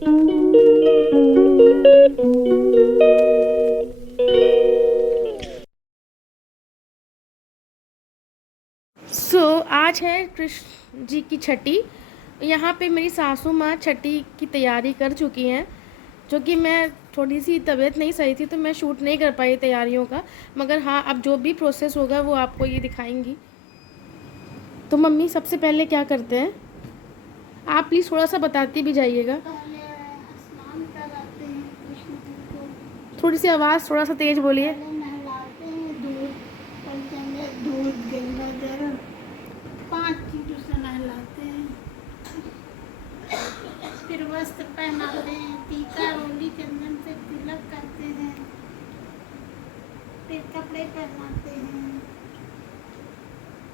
आज है कृष्ण जी की छठी। यहाँ पे मेरी सासू माँ छठी की तैयारी कर चुकी हैं, जो कि मैं थोड़ी सी तबीयत नहीं सही थी तो मैं शूट नहीं कर पाई तैयारियों का। मगर हाँ, अब जो भी प्रोसेस होगा वो आपको ये दिखाएंगी। तो मम्मी सबसे पहले क्या करते हैं, आप प्लीज़ थोड़ा सा बताती भी जाइएगा। पहले स्नान कराते हैं कृष्ण जी को। थोड़ी सी आवाज़ थोड़ा सा तेज़ बोलिए। पहले नहलाते हैं, दूध पंचामृत, दूध, गंगा जल, 5 चीज़ों से नहलाते हैं। फिर वस्त्र पहनाते हैं, टीका रोली चंदन से तिलक करते हैं, फिर कपड़े पहनाते हैं,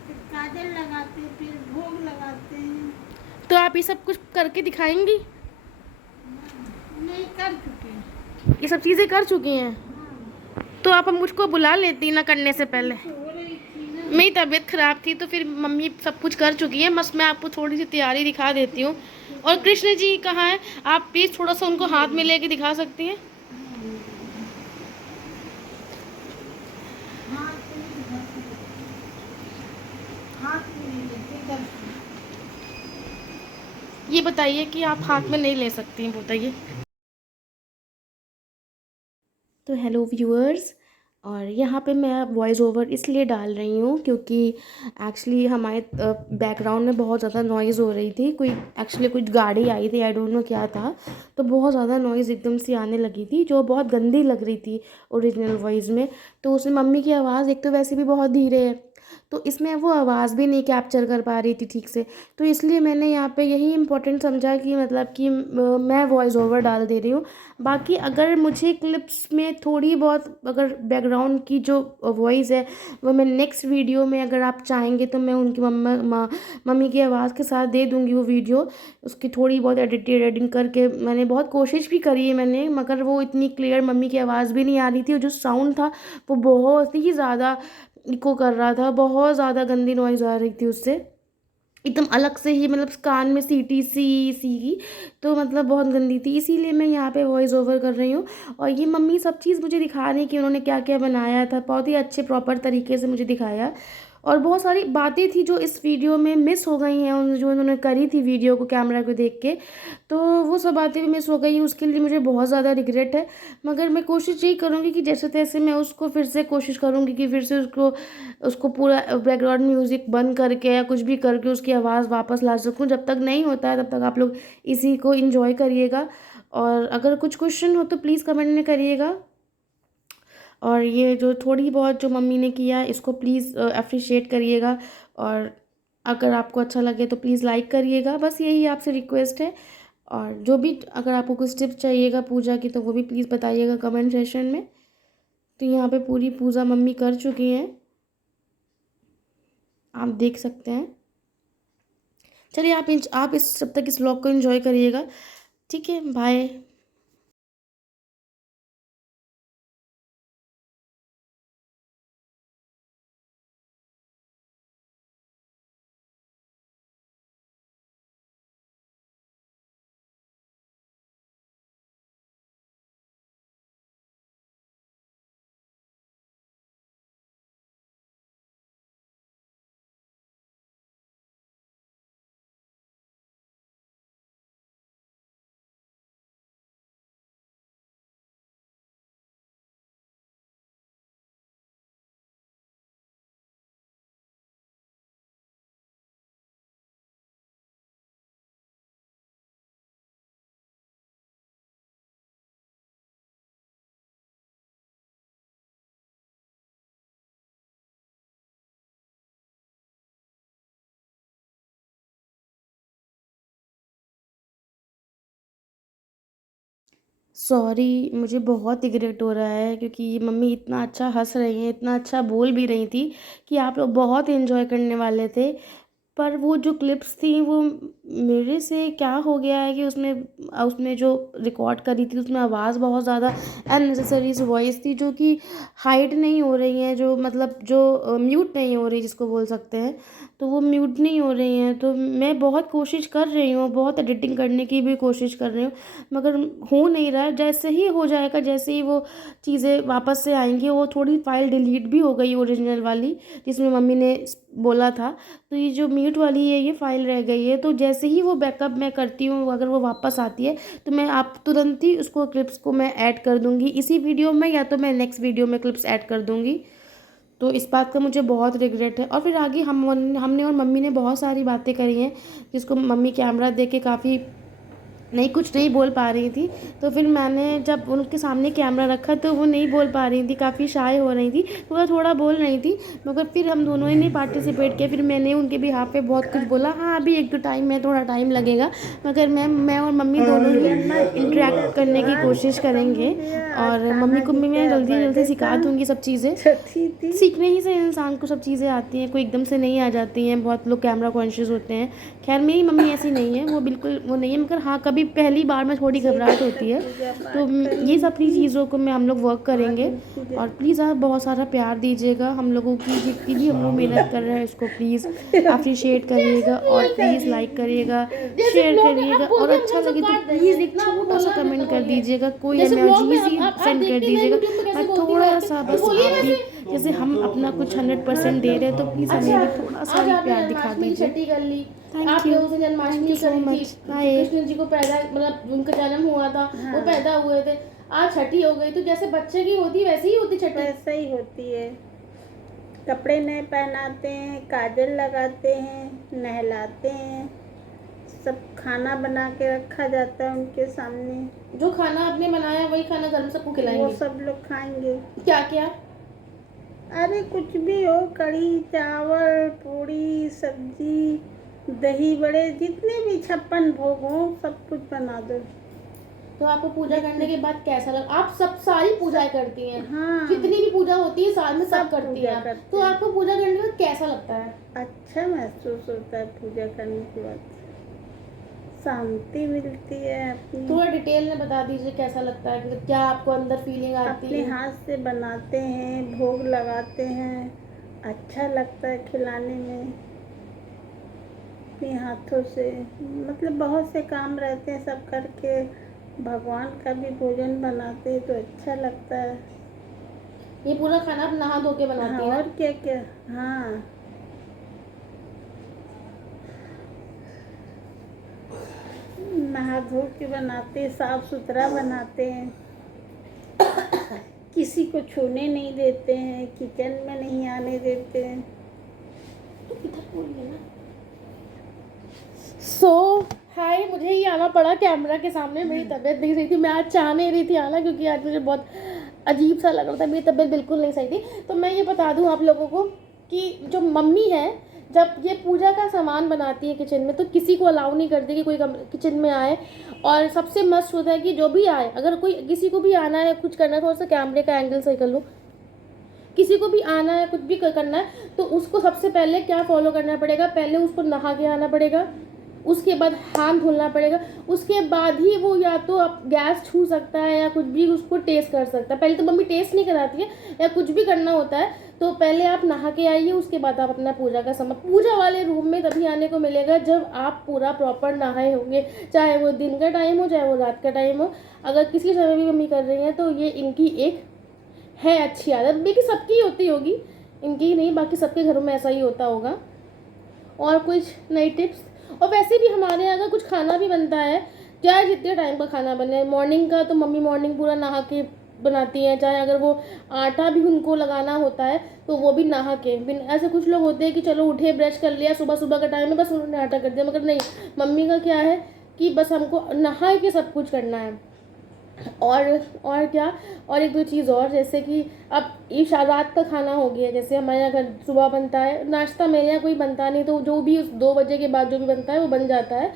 फिर काजल लगाते हैं, फिर भोग लगाते हैं। तो आप ये सब कुछ करके दिखाएंगी? नहीं, कर चुके हैं। ये सब चीज़ें कर चुकी हैं, तो आप मुझको बुला लेती ना करने से पहले। हो रही थी ना। मेरी तबीयत ख़राब थी तो फिर मम्मी सब कुछ कर चुकी है, बस मैं आपको थोड़ी सी तैयारी दिखा देती हूँ। और कृष्ण जी कहाँ हैं, आप प्लीज़ थोड़ा सा उनको हाथ में लेके दिखा सकती हैं। ये बताइए कि आप हाथ में नहीं ले सकती हैं, बताइए। तो हेलो व्यूअर्स, और यहाँ पे मैं वॉइस ओवर इसलिए डाल रही हूँ क्योंकि एक्चुअली हमारे बैकग्राउंड में बहुत ज़्यादा नॉइज़ हो रही थी। कुछ गाड़ी आई थी, आई डोंट नो क्या था, तो बहुत ज़्यादा नॉइज़ एकदम से आने लगी थी जो बहुत गंदी लग रही थी ओरिजिनल वॉइस में। तो उसमें मम्मी की आवाज़ एक तो वैसे भी बहुत धीरे है, तो इसमें वो आवाज़ भी नहीं कैप्चर कर पा रही थी ठीक से। तो इसलिए मैंने यहाँ पे यही इम्पोर्टेंट समझा कि मतलब कि मैं वॉइस ओवर डाल दे रही हूँ। बाकी अगर मुझे क्लिप्स में थोड़ी बहुत अगर बैकग्राउंड की जो वॉइस है वो मैं नेक्स्ट वीडियो में अगर आप चाहेंगे तो मैं उनकी मम्मी की आवाज़ के साथ दे दूँगी वो वीडियो। उसकी थोड़ी बहुत एडिटिंग करके मैंने बहुत कोशिश भी करी है मैंने, मगर वो इतनी क्लियर मम्मी की आवाज़ भी नहीं आ रही थी और जो साउंड था वो बहुत ही ज़्यादा इको कर रहा था, बहुत ज़्यादा गंदी नॉइज़ आ रही थी उससे, एकदम अलग से ही, मतलब कान में सीटी सी सी की। तो मतलब बहुत गंदी थी, इसीलिए मैं यहाँ पे वॉइस ओवर कर रही हूँ। और ये मम्मी सब चीज़ मुझे दिखा रही कि उन्होंने क्या क्या बनाया था, बहुत ही अच्छे प्रॉपर तरीके से मुझे दिखाया। और बहुत सारी बातें थी जो इस वीडियो में मिस हो गई हैं, जो उन्होंने करी थी वीडियो को कैमरा को देख के, तो वो सब बातें भी मिस हो गई, उसके लिए मुझे बहुत ज़्यादा रिग्रेट है। मगर मैं कोशिश यही करूँगी कि जैसे तैसे मैं उसको फिर से कोशिश करूँगी कि फिर से उसको उसको पूरा बैकग्राउंड म्यूज़िक बंद करके या कुछ भी करके उसकी आवाज़ वापस ला सकूँ। जब तक नहीं होता है तब तक आप लोग इसी को एंजॉय करिएगा। और अगर कुछ क्वेश्चन हो तो प्लीज़ कमेंट में करिएगा। और ये जो थोड़ी बहुत जो मम्मी ने किया इसको प्लीज़ अप्रिशिएट करिएगा। और अगर आपको अच्छा लगे तो प्लीज़ लाइक करिएगा, बस यही आपसे रिक्वेस्ट है। और जो भी अगर आपको कुछ टिप्स चाहिएगा पूजा की तो वो भी प्लीज़ बताइएगा कमेंट सेशन में। तो यहाँ पे पूरी पूजा मम्मी कर चुकी हैं, आप देख सकते हैं। चलिए आप इस जब तक इस व्लॉग को एंजॉय करिएगा। ठीक है, बाय। सॉरी, मुझे बहुत रिग्रेट हो रहा है क्योंकि ये मम्मी इतना अच्छा हंस रही हैं, इतना अच्छा बोल भी रही थी कि आप लोग बहुत एंजॉय करने वाले थे। पर वो जो क्लिप्स थी वो मेरे से क्या हो गया है कि उसमें उसमें जो रिकॉर्ड करी थी उसमें आवाज़ बहुत ज़्यादा अननेसेसरी वॉइस थी जो कि हाइड नहीं हो रही है, जो मतलब जो म्यूट नहीं हो रही जिसको बोल सकते हैं। तो वो म्यूट नहीं हो रही हैं। तो मैं बहुत कोशिश कर रही हूँ, बहुत एडिटिंग करने की भी कोशिश कर रही हूँ, मगर हो नहीं रहा है। जैसे ही हो जाएगा, जैसे ही वो चीज़ें वापस से आएंगी, वो थोड़ी फाइल डिलीट भी हो गई ओरिजिनल वाली जिसमें मम्मी ने बोला था, तो ये जो म्यूट वाली है ये फ़ाइल रह गई है। तो जैसे ही वो बैकअप मैं करती हूँ, अगर वो वापस आती है तो मैं आप तुरंत ही उसको क्लिप्स को मैं ऐड कर दूँगी इसी वीडियो में, या तो मैं नेक्स्ट वीडियो में क्लिप्स ऐड कर दूँगी। तो इस बात का मुझे बहुत रिग्रेट है। और फिर आगे हमने और मम्मी ने बहुत सारी बातें करी हैं, जिसको मम्मी कैमरा देख के काफ़ी नहीं, कुछ नहीं बोल पा रही थी। तो फिर मैंने जब उनके सामने कैमरा रखा तो वो नहीं बोल पा रही थी, काफ़ी शाय हो रही थी, थोड़ा थोड़ा बोल रही थी। मगर फिर हम दोनों ही ने पार्टिसिपेट किया। फिर मैंने उनके बिहाफ पे बहुत कुछ बोला, हाँ अभी एक दो टाइम में थोड़ा टाइम लगेगा, मगर मैं और मम्मी दोनों ही इंटरेक्ट करने की कोशिश करेंगे। और मम्मी को भी मैं जल्दी जल्दी सिखा दूँगी सब चीज़ें। सीखने ही से इंसान को सब चीज़ें आती हैं, कोई एकदम से नहीं आ जाती हैं। बहुत लोग कैमरा कॉन्शियस होते हैं। खैर मेरी मम्मी ऐसी नहीं है, वो बिल्कुल वो नहीं है, मगर हाँ कभी पहली बार में थोड़ी घबराहट होती है। तो ये सब चीज़ों को मैं हम लोग वर्क करेंगे। और प्लीज़ आप बहुत सारा प्यार दीजिएगा हम लोगों की, जितनी भी हम लोग मेहनत कर रहे हैं उसको प्लीज़ अप्रिशिएट करिएगा, और प्लीज़ लाइक करिएगा, शेयर करिएगा, और अच्छा लगे तो प्लीज़ एक छोटा सा कमेंट कर दीजिएगा, कोई इमोजी सेंड कर दीजिएगा। मैं थोड़ा सा बस आप भी जैसे हम अपना कुछ 100% दे रहे हैं, तो प्लीज़ हमें भी थोड़ा सा ही प्यार दिखा दीजिए। Thank you, thank you so much, bye. Krishna ji को पैदा मतलब उनका जन्म हुआ था, वो पैदा हुए थे, आज छठी हो गई। तो जैसे बच्चे की होती वैसे ही होती छठी, वैसे ही होती है। कपड़े नए पहनाते हैं, काजल लगाते हैं, नहलाते हैं, सब खाना बना के रखा जाता है उनके सामने। जो खाना आपने बनाया वही खाना घर में सबको वो खिलाएंगे। सब लोग खाएंगे। क्या क्या? अरे कुछ भी हो, कढ़ी चावल पूड़ी सब्जी दही बड़े, जितने भी 56 भोग हो सब कुछ बना दो। तो आपको पूजा करने के बाद कैसा लगा? आप सब सारी पूजाएं करती हैं? हाँ, जितनी भी पूजा होती है साल में सब करती पूजा हैं आप। करते तो हैं। आपको पूजा करने के बाद कैसा लगता है? अच्छा महसूस होता है पूजा करने के बाद, शांति मिलती है अपनी। थोड़ा डिटेल में बता दीजिए कैसा लगता है, कि क्या आपको अंदर फीलिंग आती अपने है? हाथ से बनाते हैं, भोग लगाते हैं, अच्छा लगता है खिलाने में अपने हाथों से। मतलब बहुत से काम रहते हैं सब करके, भगवान का भी भोजन बनाते हैं तो अच्छा लगता है। ये पूरा खाना आप नहा धो के बनाती हाँ, हैं? और क्या क्या। हाँ, नहा धो के बनाते हैं, साफ सुथरा बनाते हैं, किसी को छूने नहीं देते हैं, किचन में नहीं आने देते हैं। हाय, मुझे ही आना पड़ा कैमरा के सामने। मेरी तबीयत नहीं सही थी, मैं आज चाह नहीं रही थी आना, क्योंकि आज मुझे बहुत अजीब सा लग रहा था, मेरी तबीयत बिल्कुल नहीं सही थी। तो मैं ये बता दूं आप लोगों को कि जो मम्मी है, जब ये पूजा का सामान बनाती है किचन में, तो किसी को अलाउ नहीं करती कि कोई किचन में आए। और सबसे मस्त होता है कि जो भी आए, अगर कोई किसी को भी आना है कुछ करना है, थोड़ा सा कैमरे का एंगल सही कर लो, किसी को भी आना है कुछ भी करना है, तो उसको सबसे पहले क्या फॉलो करना पड़ेगा? पहले उसको नहा के आना पड़ेगा, उसके बाद हाथ धुलना पड़ेगा, उसके बाद ही वो या तो अब गैस छू सकता है या कुछ भी उसको टेस्ट कर सकता है। पहले तो मम्मी टेस्ट नहीं कराती है, या कुछ भी करना होता है तो पहले आप नहा के आइए, उसके बाद आप अपना पूजा का समय पूजा वाले रूम में तभी आने को मिलेगा जब आप पूरा प्रॉपर नहाए होंगे, चाहे वो दिन का टाइम हो चाहे वो रात का टाइम हो। अगर किसी समय भी मम्मी कर रही हैं तो ये इनकी एक है अच्छी आदत, बाकी सबकी होती होगी, इनकी ही नहीं, बाकी सबके घरों में ऐसा ही होता होगा। और कुछ नई टिप्स? और वैसे भी हमारे यहाँ अगर कुछ खाना भी बनता है, चाहे जितने टाइम का खाना बने, मॉर्निंग का तो मम्मी मॉर्निंग पूरा नहा के बनाती हैं, चाहे अगर वो आटा भी उनको लगाना होता है तो वो भी नहा के। बिन ऐसे कुछ लोग होते हैं कि चलो उठे ब्रश कर लिया, सुबह सुबह का टाइम है, बस उन्होंने आटा कर दिया, मगर नहीं, मम्मी का क्या है कि बस हमको नहा के सब कुछ करना है। और क्या, और एक दो चीज़ और, जैसे कि अब ये रात का खाना हो गया, जैसे हमारे यहाँ घर सुबह बनता है नाश्ता, मेरे यहाँ कोई बनता नहीं, तो जो भी उस 2 बजे के बाद जो भी बनता है वो बन जाता है।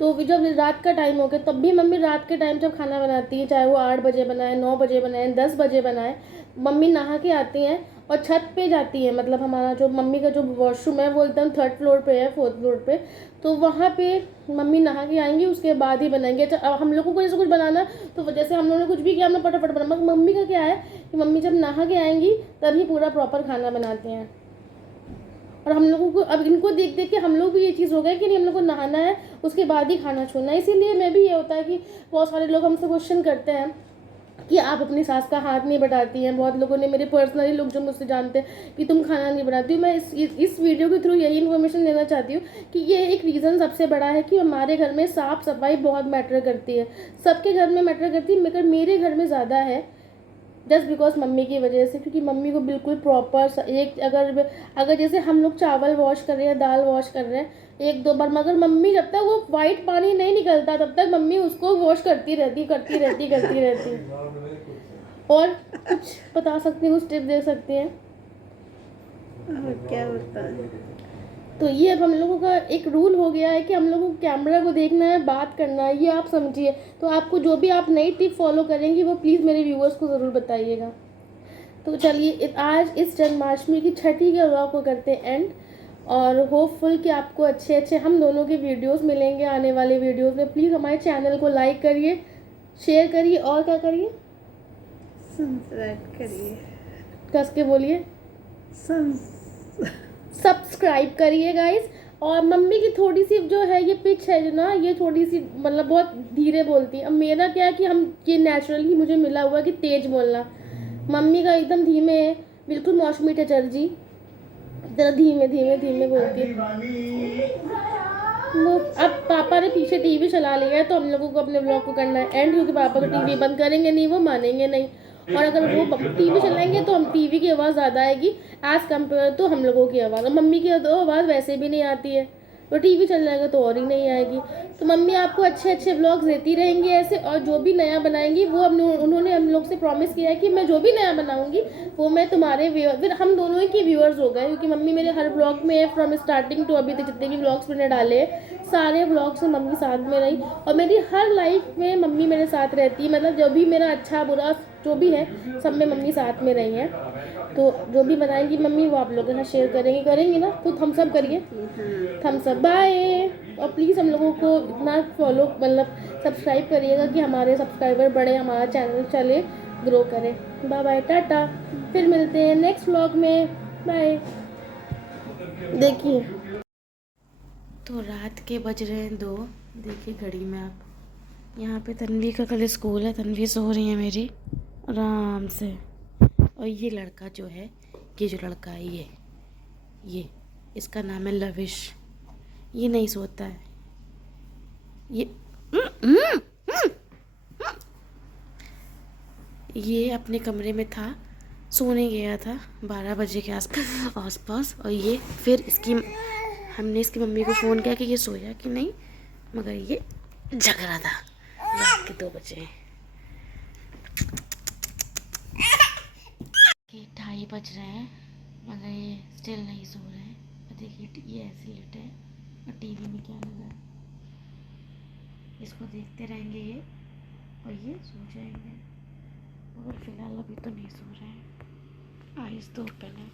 तो जब रात का टाइम हो गया तब भी मम्मी रात के टाइम जब खाना बनाती है, चाहे वो 8 बजे बनाए, 9 बजे बनाए, 10 बजे बनाए, मम्मी नहा के आती हैं और छत पे जाती है। मतलब हमारा जो मम्मी का जो वॉशरूम है वो एकदम 3rd फ्लोर पे है, 4th फ्लोर पे, तो वहाँ पे मम्मी नहा के आएंगी, उसके बाद ही बनाएंगे। अच्छा, अब हम लोगों को जैसे कुछ बनाना है तो जैसे हम लोगों ने कुछ भी किया, हमने फटाफट बना, मगर मम्मी का क्या है कि मम्मी जब नहा के आएंगी तभी पूरा प्रॉपर खाना बनाते हैं। और हम लोगों को अब इनको देख देख के हम लोग भी ये चीज़ हो गया कि नहीं, हम लोग को नहाना है उसके बाद ही खाना छूना है। इसीलिए मैं भी, ये होता है कि बहुत सारे लोग हमसे क्वेश्चन करते हैं कि आप अपनी सास का हाथ नहीं बढ़ाती हैं। बहुत लोगों ने, मेरे पर्सनली लोग जो मुझसे जानते हैं कि तुम खाना नहीं बनाती हो, मैं इस वीडियो के थ्रू यही इन्फॉर्मेशन देना चाहती हूँ कि ये एक रीज़न सबसे बड़ा है कि हमारे घर में साफ़ सफाई बहुत मैटर करती है। सबके घर में मैटर करती है, मगर मेरे घर में ज़्यादा है, जस्ट बिकॉज मम्मी की वजह से। क्योंकि मम्मी को बिल्कुल प्रॉपर एक, अगर जैसे हम लोग चावल वॉश कर रहे हैं, दाल वॉश कर रहे हैं एक दो बार, मगर मम्मी जब तक वो वाइट पानी नहीं निकलता तब तक मम्मी उसको वॉश करती रहती। और कुछ बता सकती हैं, कुछ टिप दे सकती हैं? और क्या बताएं। तो ये अब हम लोगों का एक रूल हो गया है कि हम लोगों को कैमरा को देखना है, बात करना है, ये आप समझिए। तो आपको जो भी आप नई टिप फॉलो करेंगी वो प्लीज़ मेरे व्यूअर्स को ज़रूर बताइएगा। तो चलिए, आज इस जन्माष्टमी की छठी के व्लॉग को करते हैं एंड, और होपफुल कि आपको अच्छे अच्छे हम दोनों के वीडियोस मिलेंगे आने वाले वीडियोस में। प्लीज़ हमारे चैनल को लाइक करिए, शेयर करिए और क्या करिए, सब्सक्राइब करिए। कस के बोलिए, सब्सक्राइब करिए गाइस। और मम्मी की थोड़ी सी जो है ये पिच है जो ना, ये थोड़ी सी मतलब बहुत धीरे बोलती है। अब मेरा क्या है कि हम ये नेचुरली मुझे मिला हुआ है कि तेज बोलना, मम्मी का एकदम धीमे है, बिल्कुल मौसमी चटर्जी जरा धीमे धीमे धीमे बोलती है। वो अब पापा ने पीछे टीवी चला लिया है तो हम लोगों को अपने ब्लॉग को करना है एंड, क्योंकि पापा तो टीवी बंद करेंगे नहीं, वो मानेंगे नहीं। और अगर वो टीवी चलाएंगे तो हम टीवी की आवाज़ ज़्यादा आएगी एज़ कम्पेयर तो हम लोगों की आवाज़, और मम्मी की तो आवाज़ वैसे भी नहीं आती है, तो टीवी चल जाएगा तो और ही नहीं आएगी। तो मम्मी आपको अच्छे अच्छे व्लॉग्स देती रहेंगी ऐसे, और जो भी नया बनाएंगी वो उन्होंने हम लोग से प्रॉमिस किया है कि मैं जो भी नया बनाऊंगी वो मैं तुम्हारे फिर हम दोनों ही के व्यूअर्स हो गए, क्योंकि मम्मी मेरे हर व्लॉग में फ्रॉम स्टार्टिंग टू अभी तक जितने भी व्लॉग्स मैंने डाले सारे व्लॉग्स में मम्मी साथ में रही, और मेरी हर लाइफ में मम्मी मेरे साथ रहती है। मतलब जो भी मेरा अच्छा बुरा जो भी है सब में मम्मी साथ में रही हैं। तो जो भी बनाएंगी मम्मी वो आप लोगों के साथ शेयर करेंगी ना, तो थम्स अप करिए, थम्स अप, बाय। और प्लीज़ हम लोगों को इतना फॉलो मतलब सब्सक्राइब करिएगा कि हमारे सब्सक्राइबर बढ़े, हमारा चैनल चले, ग्रो करे। बाय बाय, टाटा, फिर मिलते हैं नेक्स्ट व्लॉग में, बाय। देखिए तो रात के बज रहे हैं 2, देखिए घड़ी में आप। यहाँ पे तन्वी का कल स्कूल है, तन्वी सो रही है मेरी आराम से। और ये लड़का जो है, ये जो लड़का है ये इसका नाम है लविश। ये नहीं सोता है, ये अपने कमरे में था, सोने गया था 12 बजे के आसपास। और ये फिर हमने इसकी मम्मी को फ़ोन किया कि ये सोया कि नहीं, मगर ये जग रहा था। रात के 2 बजे के 2:30 बज रहे हैं, मगर ये स्टिल नहीं सो रहे हैं। और देखिए ये ऐसे लेटे हैं और टीवी में क्या लगा है, इसको देखते रहेंगे ये, और ये सो जाएंगे। मगर फिलहाल अभी तो नहीं सो रहे हैं, आइज़ तो ओपन है।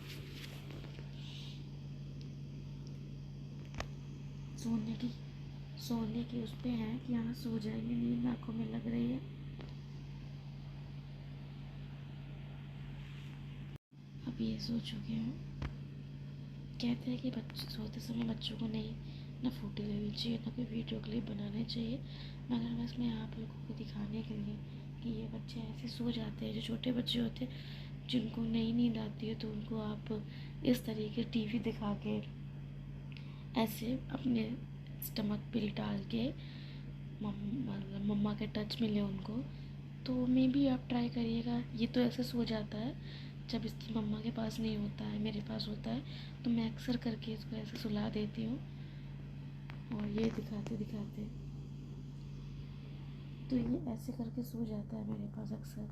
सोने की उस पे है कि यहाँ सो जाएंगे, नींद आँखों में लग रही है। अब ये सो चुके हैं। कहते हैं कि सोते समय बच्चों को नहीं ना फोटो लेनी चाहिए, ना कोई वीडियो क्लिप बनाने चाहिए, मगर बस मैं आप लोगों को दिखाने के लिए कि ये बच्चे ऐसे सो जाते हैं, जो छोटे बच्चे होते हैं जिनको नहीं नींद आती है, तो उनको आप इस तरीके टीवी दिखा के ऐसे अपने स्टमक पे डाल के मतलब मम्मा के टच मिले उनको, तो मे बी आप ट्राई करिएगा। ये तो ऐसे सो जाता है जब इसकी मम्मा के पास नहीं होता है, मेरे पास होता है, तो मैं अक्सर करके इसको ऐसे सुला देती हूँ। और ये दिखाते तो ये ऐसे करके सो जाता है मेरे पास अक्सर।